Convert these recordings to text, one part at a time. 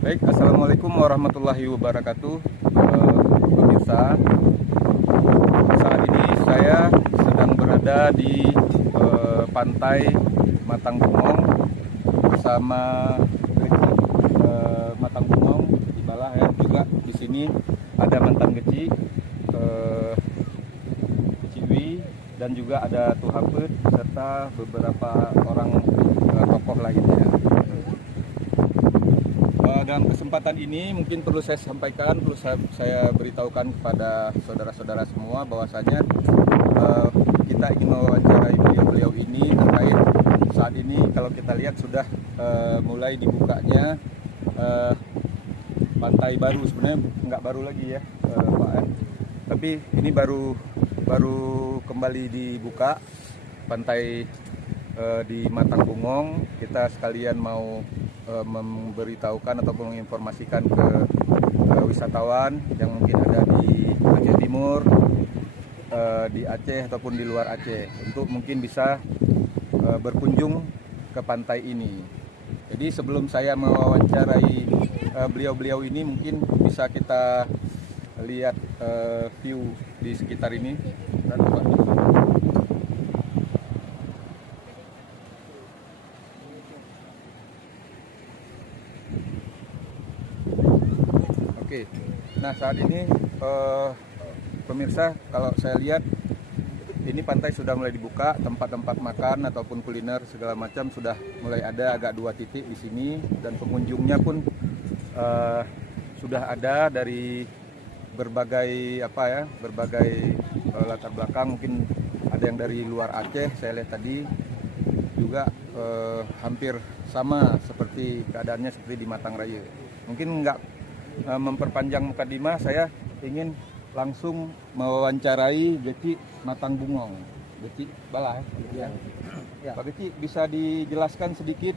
Baik, Assalamualaikum warahmatullahi wabarakatuh. Pemirsa, saat ini saya sedang berada di pantai Matang Bungong bersama Matang Bungong di Balah ya. Juga di sini ada Mantan Geci, Ciwi, dan juga ada Tuhapet serta beberapa orang tokoh lainnya. Dalam kesempatan ini mungkin perlu saya sampaikan, perlu saya beritahukan kepada saudara-saudara semua bahwasanya kita ingin mewawancarai beliau-beliau ini terkait saat ini kalau kita lihat sudah mulai dibukanya pantai baru, sebenarnya nggak baru lagi ya Pak, tapi ini baru kembali dibuka pantai di Matang Bungong. Kita sekalian mau memberitahukan ataupun menginformasikan ke wisatawan yang mungkin ada di Aceh Timur, di Aceh ataupun di luar Aceh untuk mungkin bisa berkunjung ke pantai ini. Jadi sebelum saya mewawancarai beliau-beliau ini, mungkin bisa kita lihat view di sekitar ini. Oke, nah saat ini pemirsa, kalau saya lihat ini pantai sudah mulai dibuka, tempat-tempat makan ataupun kuliner segala macam sudah mulai ada, agak 2 titik di sini, dan pengunjungnya pun sudah ada dari berbagai latar belakang. Mungkin ada yang dari luar Aceh, saya lihat tadi juga hampir sama seperti keadaannya seperti di Matang Raya. Mungkin nggak memperpanjang mukadimah, saya ingin langsung mewawancarai Geci Matang Bungong, Geci Balah ya. Ya. Pak Geci, bisa dijelaskan sedikit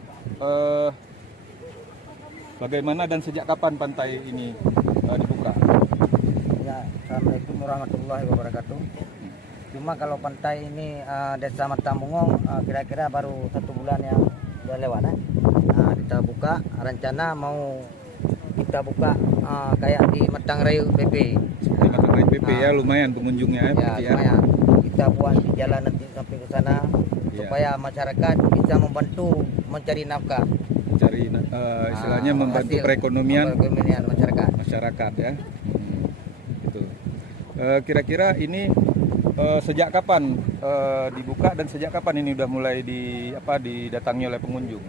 bagaimana dan sejak kapan pantai ini dibuka? Ya, Assalamualaikum warahmatullahi wabarakatuh. Cuma kalau pantai ini Desa Matang Bungong kira-kira baru 1 bulan yang sudah lewat. Kita buka, rencana mau kita buka kayak di Matang Raya PP. Seperti Matang Raya PP ya, lumayan pengunjungnya ya. Lumayan. Kita buat di jalan nanti sampai ke sana supaya masyarakat bisa membantu mencari nafkah. Mencari istilahnya membantu perekonomian masyarakat ya. Gitu. Kira-kira ini sejak kapan dibuka dan sejak kapan ini udah mulai didatangi oleh pengunjung?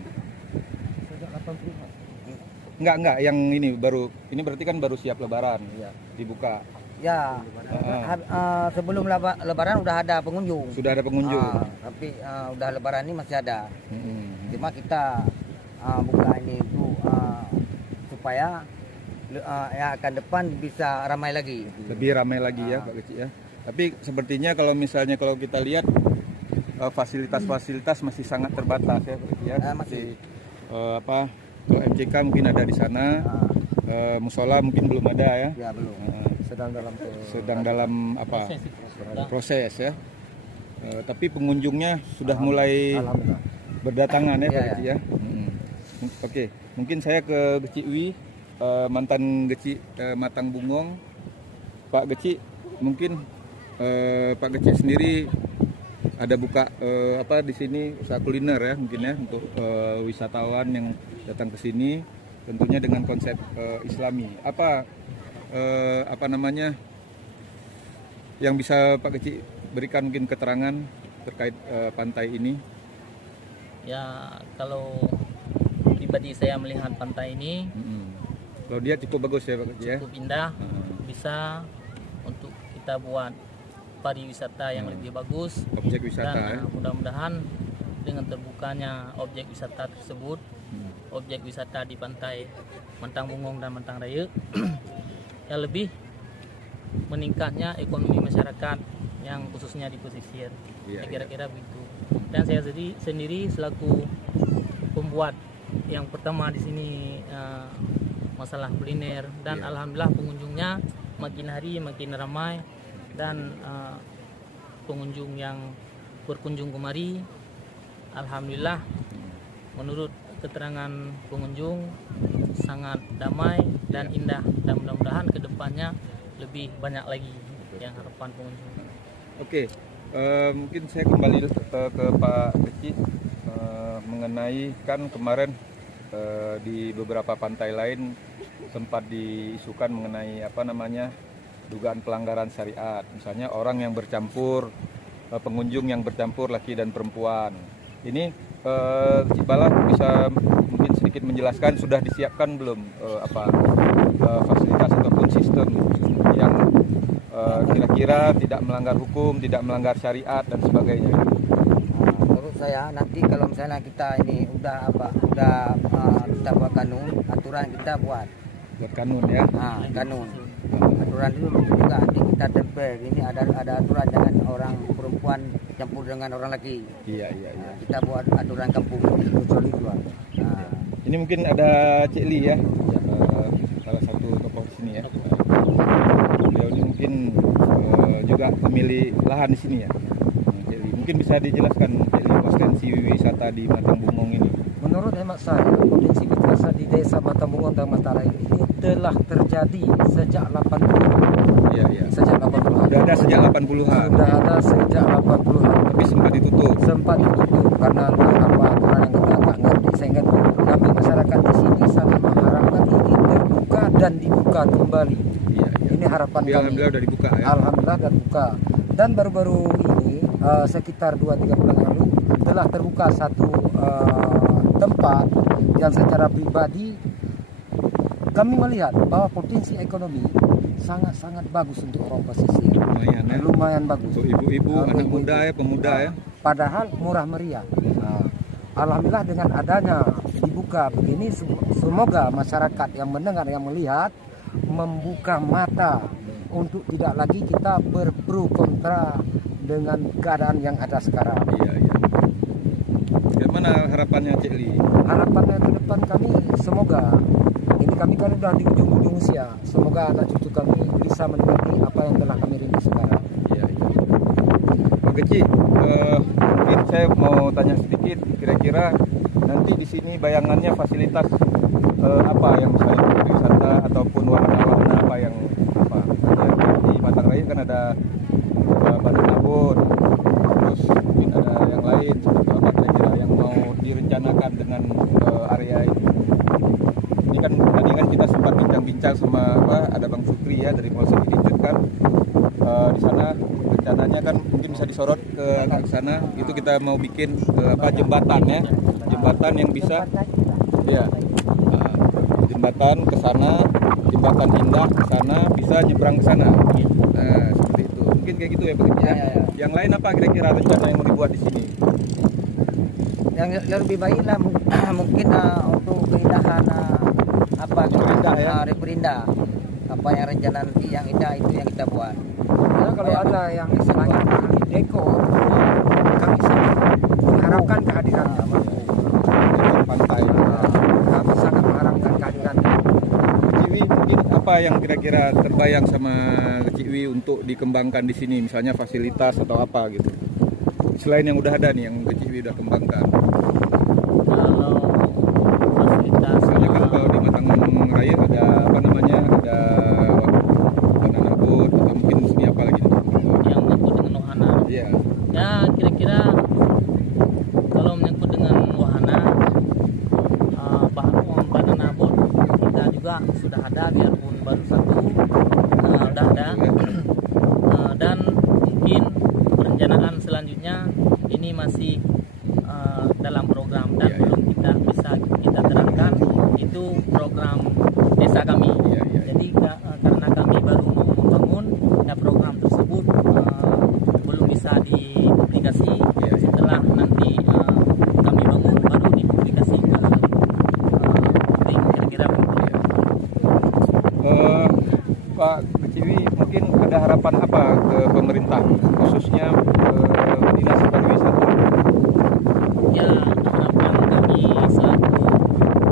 Sejak kapan sih? Enggak, yang ini berarti kan baru siap lebaran ya, dibuka. Ya, sebelum lebaran udah ada pengunjung. Sudah ada pengunjung. Tapi udah lebaran ini masih ada. Cuma kita buka ini itu supaya ya akan depan bisa ramai lagi. Lebih ramai lagi ya Pak Geci ya. Tapi sepertinya kalau kita lihat fasilitas masih sangat terbatas ya Pak Geci ya. Masih MCK mungkin ada di sana, musola mungkin belum ada ya. Ya belum. Sedang dalam proses ya. Tapi pengunjungnya sudah mulai berdatangan ya Pak Geci ya. Oke, mungkin saya ke Geci Wi, mantan Geci Matang Bungong. Pak Geci, mungkin Pak Geci sendiri ada buka di sini usaha kuliner ya mungkin ya untuk wisatawan yang datang ke sini, tentunya dengan konsep Islami. Apa yang bisa Pak Geci berikan mungkin keterangan terkait pantai ini? Ya, kalau pribadi saya melihat pantai ini, kalau dia cukup bagus ya Pak Geci ya. Cukup indah, bisa untuk kita buat pariwisata yang lebih bagus. Objek wisata dan mudah-mudahan dengan terbukanya objek wisata tersebut, objek wisata di pantai Matang Bungong dan Matang Raya, yang lebih meningkatnya ekonomi masyarakat yang khususnya di pesisir. Kira-kira begitu. Dan saya sendiri selaku pembuat yang pertama di sini masalah kuliner, dan alhamdulillah pengunjungnya makin hari makin ramai, dan pengunjung yang berkunjung kemari, alhamdulillah menurut keterangan pengunjung sangat damai dan indah, dan mudah-mudahan kedepannya lebih banyak lagi yang harapan pengunjung. Oke, mungkin saya kembali ke Pak Kecik mengenai kan kemarin di beberapa pantai lain sempat diisukan mengenai dugaan pelanggaran syariat, misalnya orang yang bercampur, pengunjung yang bercampur laki dan perempuan. Ini Cik Bala bisa mungkin sedikit menjelaskan sudah disiapkan belum fasilitas ataupun sistem yang kira-kira tidak melanggar hukum, tidak melanggar syariat dan sebagainya. Menurut saya nanti kalau misalnya kita ini udah kita buat kanun, aturan kita buat Kanun ya. kanun. Aturan dulu juga nanti kita tempel. Ini ada aturan jangan orang perempuan campur dengan orang laki. Iya. Kita buat aturan kampung kecuali dua. Ini mungkin ada Cik Li ya, salah satu tokoh di sini ya. Beliau ini mungkin juga pemilik lahan di sini ya. Cik Li, mungkin bisa dijelaskan Cik Li potensi wisata di Matang Bungong ini. Menurut hemat saya, potensi wisata di desa Matang Bungong dan Matarai ini telah terjadi sejak 80-an. Iya. Sejak 80-an. Sudah ada sejak 80-an. Sudah ada sejak 80-an. Tapi sempat ditutup. Sempat ditutup karena entah apa aturan yang kita tak ngerti, sehingga kami masyarakat di sini sangat mengharapkan ini terbuka dan dibuka kembali. Iya. Ini harapan kami. Alhamdulillah sudah dibuka ya. Alhamdulillah dan buka. Dan baru-baru ini sekitar 2-3 bulan lalu telah terbuka satu tempat yang secara pribadi kami melihat bahwa potensi ekonomi sangat-sangat bagus untuk orang pesisir. Lumayan ya. Lumayan bagus. Untuk ibu-ibu, anak muda ya, pemuda ya. Padahal murah meriah. Alhamdulillah dengan adanya dibuka begini, semoga masyarakat yang mendengar, yang melihat membuka mata untuk tidak lagi kita berpro kontra dengan keadaan yang ada sekarang. Iya. Bagaimana harapannya Cik Li? Harapannya ke depan kami semoga ini kami kan sudah di ujung-ujung usia, semoga anak cucu kami bisa menikmati apa yang telah kami rindu sekarang. Iya. Pak Kecik, mungkin saya mau tanya sedikit, kira-kira nanti di sini bayangannya fasilitas apa yang misalnya wisata ataupun warna-warna apa yang di Matang Raya kan ada Banana Boat, terus mungkin ada yang lain seperti apa kira-kira yang mau direncanakan dengan area ini. Ini kan tadi kan kita sempat bincang-bincang sama ada Bang Sukri ya dari Polsek Idijut kan, di sana rencananya kan mungkin bisa disorot ke sana, itu kita mau bikin jembatan ya, jembatan yang bisa ya jembatan ke sana, jembatan indah ke sana, bisa nyebrang ke sana. Nah, seperti itu. Mungkin kayak gitu ya Pak. Ya. Yang lain apa kira-kira rencana yang mau dibuat di sini? Yang lebih baik lah mungkin untuk keindahan Perindah ya. Perindah. Apa yang rencana nanti yang indah itu yang kita buat. Ya, kalau ada yang istilahnya ahli dekor, kami sangat mengharapkan kehadirannya. Pantai. Kami sangat mengharapkan kehadirannya. Ciwi mungkin apa yang kira-kira terbayang sama Ciwi untuk dikembangkan di sini, misalnya fasilitas atau apa gitu. Selain yang udah ada nih yang Ciwi udah kembangkan. Kalau fasilitas Misalnya kan kalau di Matang Raya ada ada banana boat atau mungkin sini apa lagi nih? yang menyangkut dengan wahana, Iya. ya kira-kira kalau menyangkut dengan wahana, bahan banana boat kita juga sudah ada, biarpun baru satu sudah ada. Dan mungkin perencanaan selanjutnya ini masih dalam program dan Iya. belum bisa kita terapkan, itu program desa kami. Iya. Jadi karena kami baru mau membangun, ya program tersebut belum bisa dipublikasi. Iya. Setelah nanti kami bangun baru dipublikasi ke publik, kira-kira begitu. Pak Ciwi mungkin ada harapan apa ke pemerintah khususnya dinas pariwisata? Ya, harapan kami selaku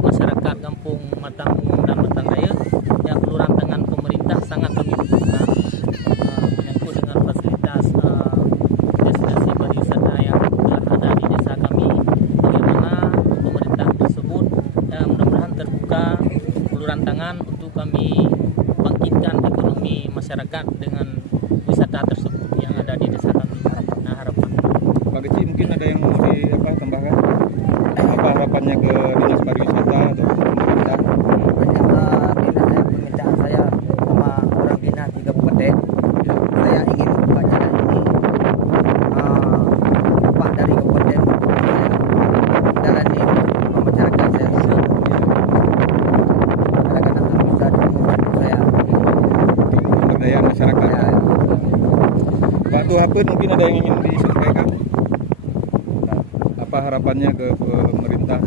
masyarakat kampung Matang Bungong dan Matang Raya, yang kelurahan dengan pemerintah sangat kami butuhkan menyangkut dengan fasilitas destinasi pariwisata yang telah ada di desa kami. Bagaimana pemerintah tersebut mudah-mudahan terbuka uluran tangan untuk kami bangkitkan ekonomi masyarakat dengan wisata tersebut yang ada di desa kami. Nah, harapan Pak Kecil mungkin ada yang mau tambahkan? Apa harapannya ke dinas pariwisata atau pemerintah? Permintaan saya sama orang dinas di kabupaten, saya ingin membuka jalan ini Pak dari kabupaten jalan ini sama masyarakat saya kadang-kadang bisa membantu saya Pemberdayaan masyarakat. ya. Pak Tuhapun mungkin ada yang ingin disampaikan? Apa harapannya ke pemerintah?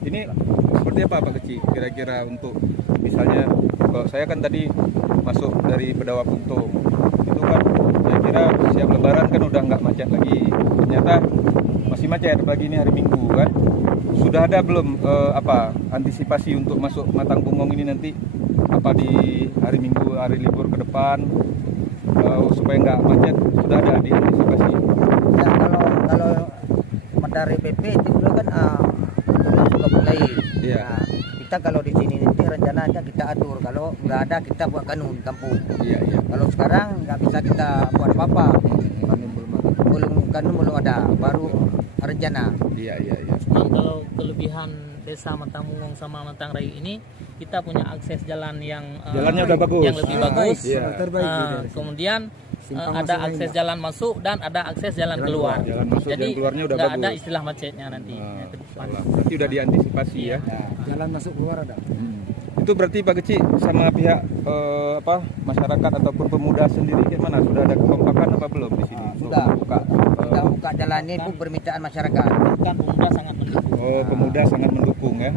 Ini seperti apa Pak Kecil kira-kira untuk misalnya kalau saya kan tadi masuk dari Pedawa Puntung itu kan saya kira siap lebaran kan udah nggak macet lagi, ternyata masih macet pagi ini hari Minggu kan. Sudah ada belum antisipasi untuk masuk Matang Bungong ini nanti apa di hari Minggu, hari libur ke depan supaya nggak macet, sudah ada diantisipasi? Ya kalau dari PP itu dulu kan masuk ke mulai. Iya. Nah, kita kalau di sini nanti rencananya kita atur, kalau nggak ada kita buat kanun kampung. Iya. Kalau sekarang nggak bisa kita buat apa-apa, kanun belum ada, baru rencana. Iya. Cuman kalau kelebihan desa Matang Bungong sama Matang Rayu ini, kita punya akses jalan yang Jalannya udah bagus. yang lebih bagus. Iya. Kemudian Simpang ada masuk akses lainnya. jalan masuk dan ada akses jalan keluar. Jalan masuk, Jadi jalan keluarnya udah nggak bagus. ada istilah macetnya nanti ke depan. Berarti udah diantisipasi ya. Jalan masuk keluar ada. Itu berarti Pak Kecil sama pihak masyarakat ataupun pemuda sendiri gimana? Sudah ada kekompakan apa belum di sini? Sudah. Buka. Kita buka jalan ini pun permintaan masyarakat. Kan pemuda sangat mendukung. Pemuda sangat mendukung ya.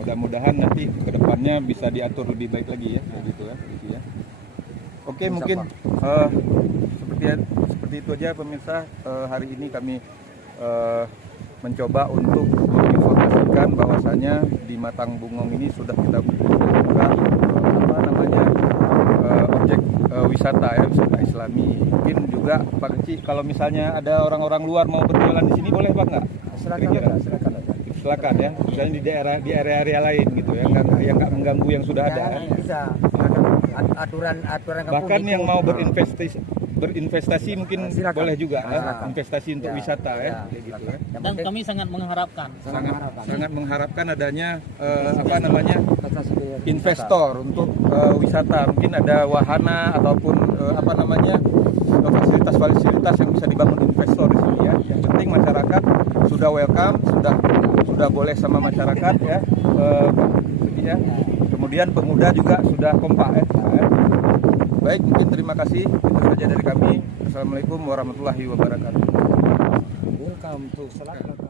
Mudah-mudahan nanti kedepannya bisa diatur lebih baik lagi ya, kayak gitu ya. Oke, mungkin seperti itu aja pemirsa. Hari ini kami mencoba untuk menginformasikan bahwasanya di Matang Bungong ini sudah kita buka objek wisata ya, wisata Islami. Mungkin juga Pak Kecil kalau misalnya ada orang-orang luar mau berjualan di sini boleh Pak nggak? Silakan ya, misalnya di area-area lain gitu ya, yang nggak mengganggu yang sudah ada. Ya, bisa. Aturan kampung Bahkan itu. yang mau berinvestasi mungkin Silakan. boleh juga ya, Silakan. investasi untuk Ya, wisata ya, ya. kayak gitu ya. Yang Dan penting- kami sangat mengharapkan Sangat mengharapkan adanya investor untuk wisata, mungkin ada wahana ataupun fasilitas yang bisa dibangun investor di sini ya. Yang penting masyarakat sudah welcome, sudah boleh sama masyarakat ya. Ya. Kemudian pemuda juga sudah kompak ya. Baik, mungkin terima kasih. Itu saja dari kami. Assalamualaikum warahmatullahi wabarakatuh. Welcome to Selat.